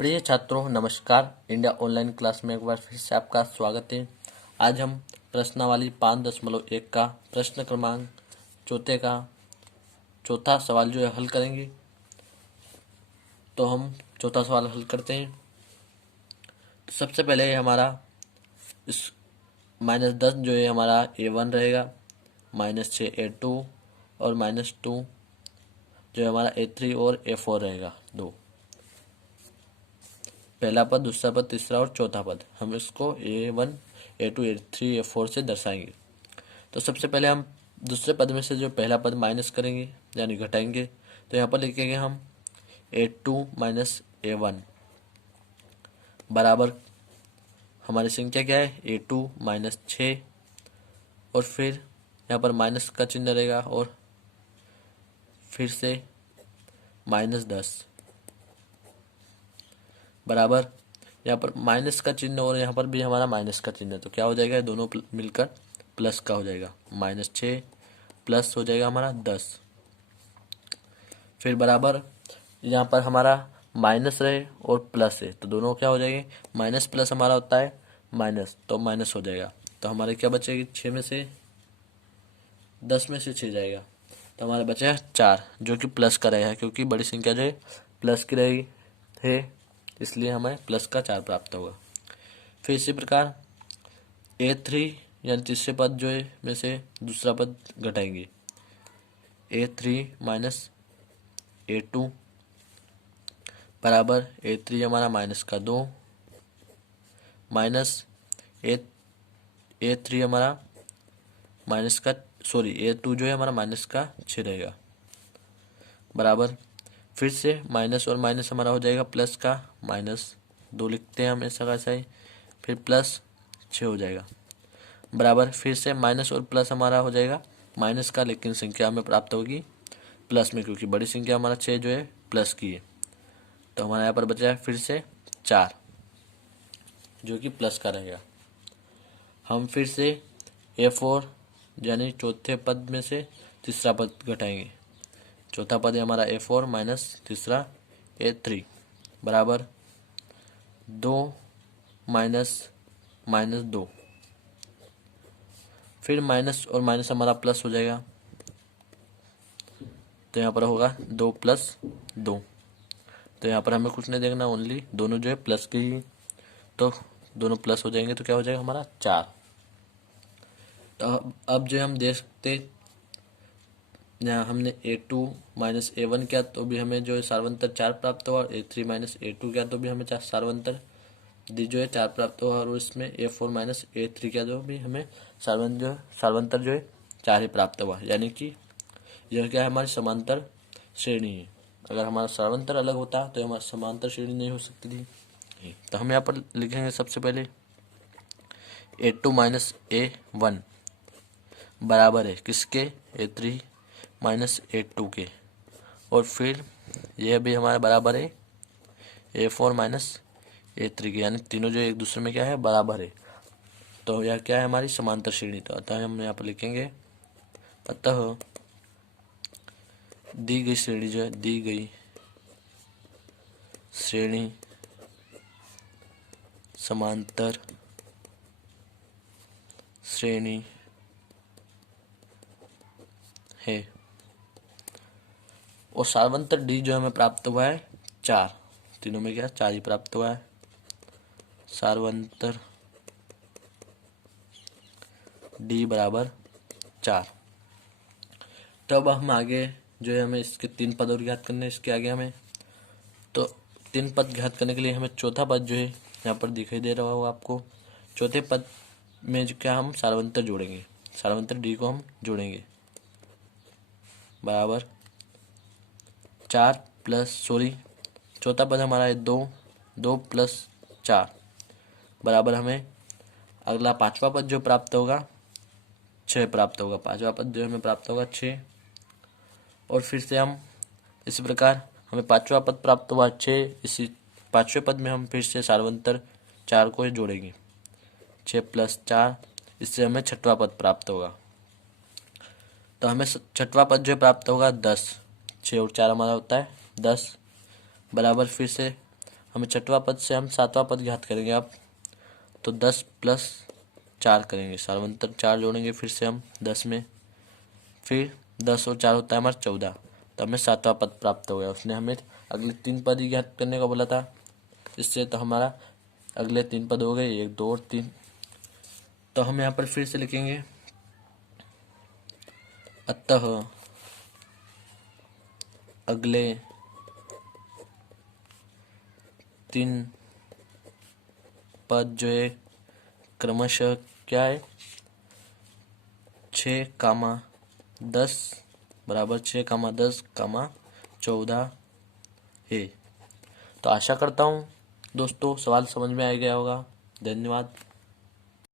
प्रिय छात्रों नमस्कार। इंडिया ऑनलाइन क्लास में एक बार फिर से आपका स्वागत है। आज हम प्रश्नावली 5.1 का प्रश्न क्रमांक चौथे का चौथा सवाल जो है हल करेंगे। तो हम चौथा सवाल हल करते हैं। तो सबसे पहले हमारा इस -10 जो है हमारा A1 रहेगा, -6 A2 और -2 जो है हमारा A3 और A4 रहेगा। दो पहला पद, दूसरा पद, तीसरा और चौथा पद हम इसको A1 A2 A3 A4 से दर्शाएंगे। तो सबसे पहले हम दूसरे पद में से जो पहला पद माइनस करेंगे यानी घटाएंगे। तो यहाँ पर लिखेंगे हम A2 माइनस A1 बराबर हमारी संख्या क्या है A2 माइनस 6 और फिर यहाँ पर माइनस का चिन्ह रहेगा और फिर से -10 बराबर यहाँ पर माइनस का चिन्ह और यहाँ पर भी हमारा माइनस का चिन्ह है। तो क्या हो जाएगा, दोनों मिलकर प्लस का हो जाएगा। -6 प्लस हो जाएगा हमारा 10। फिर बराबर यहाँ पर हमारा माइनस रहे और प्लस है तो दोनों क्या हो जाएंगे, माइनस प्लस हमारा होता है माइनस, तो माइनस हो जाएगा। तो हमारे क्या बचेगी, 6 में से 10 में से 6 जाएगा तो हमारा बचा 4 जो कि प्लस का रहेगा, क्योंकि बड़ी संख्या जो है प्लस की रहेगी है, इसलिए हमें प्लस का 4 प्राप्त होगा। फिर इसी प्रकार A3 यानी तीसरे पद जो है में से दूसरा पद घटाएंगे। A3 माइनस A2 बराबर A3 हमारा माइनस का 2 माइनस A3 हमारा माइनस का A2 जो है हमारा माइनस का 6 रहेगा बराबर फिर से माइनस और माइनस हमारा हो जाएगा प्लस का -2 लिखते हैं हम ऐसा कैसा ही, फिर प्लस 6 हो जाएगा बराबर फिर से माइनस और प्लस हमारा हो जाएगा माइनस का, लेकिन संख्या हमें प्राप्त होगी प्लस में, क्योंकि बड़ी संख्या हमारा 6 जो है प्लस की है। तो हमारा यहाँ पर बचा है फिर से 4 जो कि प्लस का रहेगा। हम फिर से A4 यानी चौथे पद में से तीसरा पद घटाएंगे। चौथा पद है हमारा A4 माइनस तीसरा A3 बराबर 2 माइनस -2, फिर माइनस और माइनस हमारा प्लस हो जाएगा तो यहाँ पर होगा 2 + 2। तो यहाँ पर हमें कुछ नहीं देखना, ओनली दोनों जो है प्लस के ही, तो दोनों प्लस हो जाएंगे तो क्या हो जाएगा हमारा 4। तो अब जो हम देख सकते यहाँ हमने A2 माइनस A1 किया तो भी हमें जो है सार्वंतर 4 प्राप्त हुआ, और A3 माइनस A2 किया तो भी हमें सार्वंतर जो है 4 प्राप्त हुआ, और इसमें A4 माइनस A3 किया तो भी हमें सार्वंतर जो है 4 ही प्राप्त हुआ। यानी कि यह क्या है, हमारी समांतर श्रेणी है। अगर हमारा सार्वंतर अलग होता तो हमारी समांतर श्रेणी नहीं हो सकती थी। तो हम यहाँ पर लिखेंगे सबसे पहले A2 माइनस A1 बराबर है किसके, A3 माइनस A2 के, और फिर यह भी हमारा बराबर है A4 माइनस A3 के, यानी तीनों जो एक दूसरे में क्या है बराबर है। तो यह क्या है हमारी समांतर श्रेणी। तो अतः हम यहाँ पर लिखेंगे अतः दी गई श्रेणी जो है, दी गई श्रेणी समांतर श्रेणी है, और सार्वंतर D जो हमें प्राप्त हुआ है 4, तीनों में क्या 4 ही प्राप्त हुआ है। सार्वंतर D बराबर 4। तब हम आगे जो है हमें इसके 3 पद और ज्ञात करने, इसके आगे हमें तो 3 पद ज्ञात करने के लिए हमें चौथा पद जो है यहाँ पर दिखाई दे रहा होगा आपको। चौथे पद में जो क्या हम सार्वंतर जोड़ेंगे, सार्वंतर D को हम जोड़ेंगे बराबर 4 प्लस चौथा पद हमारा है 2 + 4 बराबर हमें अगला पांचवा पद जो प्राप्त होगा 6 प्राप्त होगा। पांचवा पद जो हमें प्राप्त होगा 6, और फिर से हम इसी प्रकार हमें पांचवा पद प्राप्त हुआ 6, इसी पांचवें पद में हम फिर से सार्वंतर 4 को ही जोड़ेंगे 6 + 4, इससे हमें छठवां पद प्राप्त होगा। तो हमें छठवां पद जो प्राप्त होगा 10, 6 और 4 हमारा होता है 10 बराबर फिर से हमें छठवां पद से हम सातवां पद ज्ञात करेंगे अब। तो 10 प्लस 4 करेंगे, सार्वंतर 4 जोड़ेंगे फिर से हम 10 में, फिर 10 और 4 होता है हमारा 14। तो हमें सातवां पद प्राप्त हो गया। उसने हमें अगले 3 पद ही ज्ञात करने को बोला था, इससे तो हमारा अगले 3 पद हो गए, 1 2 और 3। तो हम यहाँ पर फिर से लिखेंगे, अतः अगले 3 पद जो है क्रमशः क्या है, 6, 10 बराबर 6, 10, 14 है। तो आशा करता हूँ दोस्तों सवाल समझ में आ गया होगा। धन्यवाद।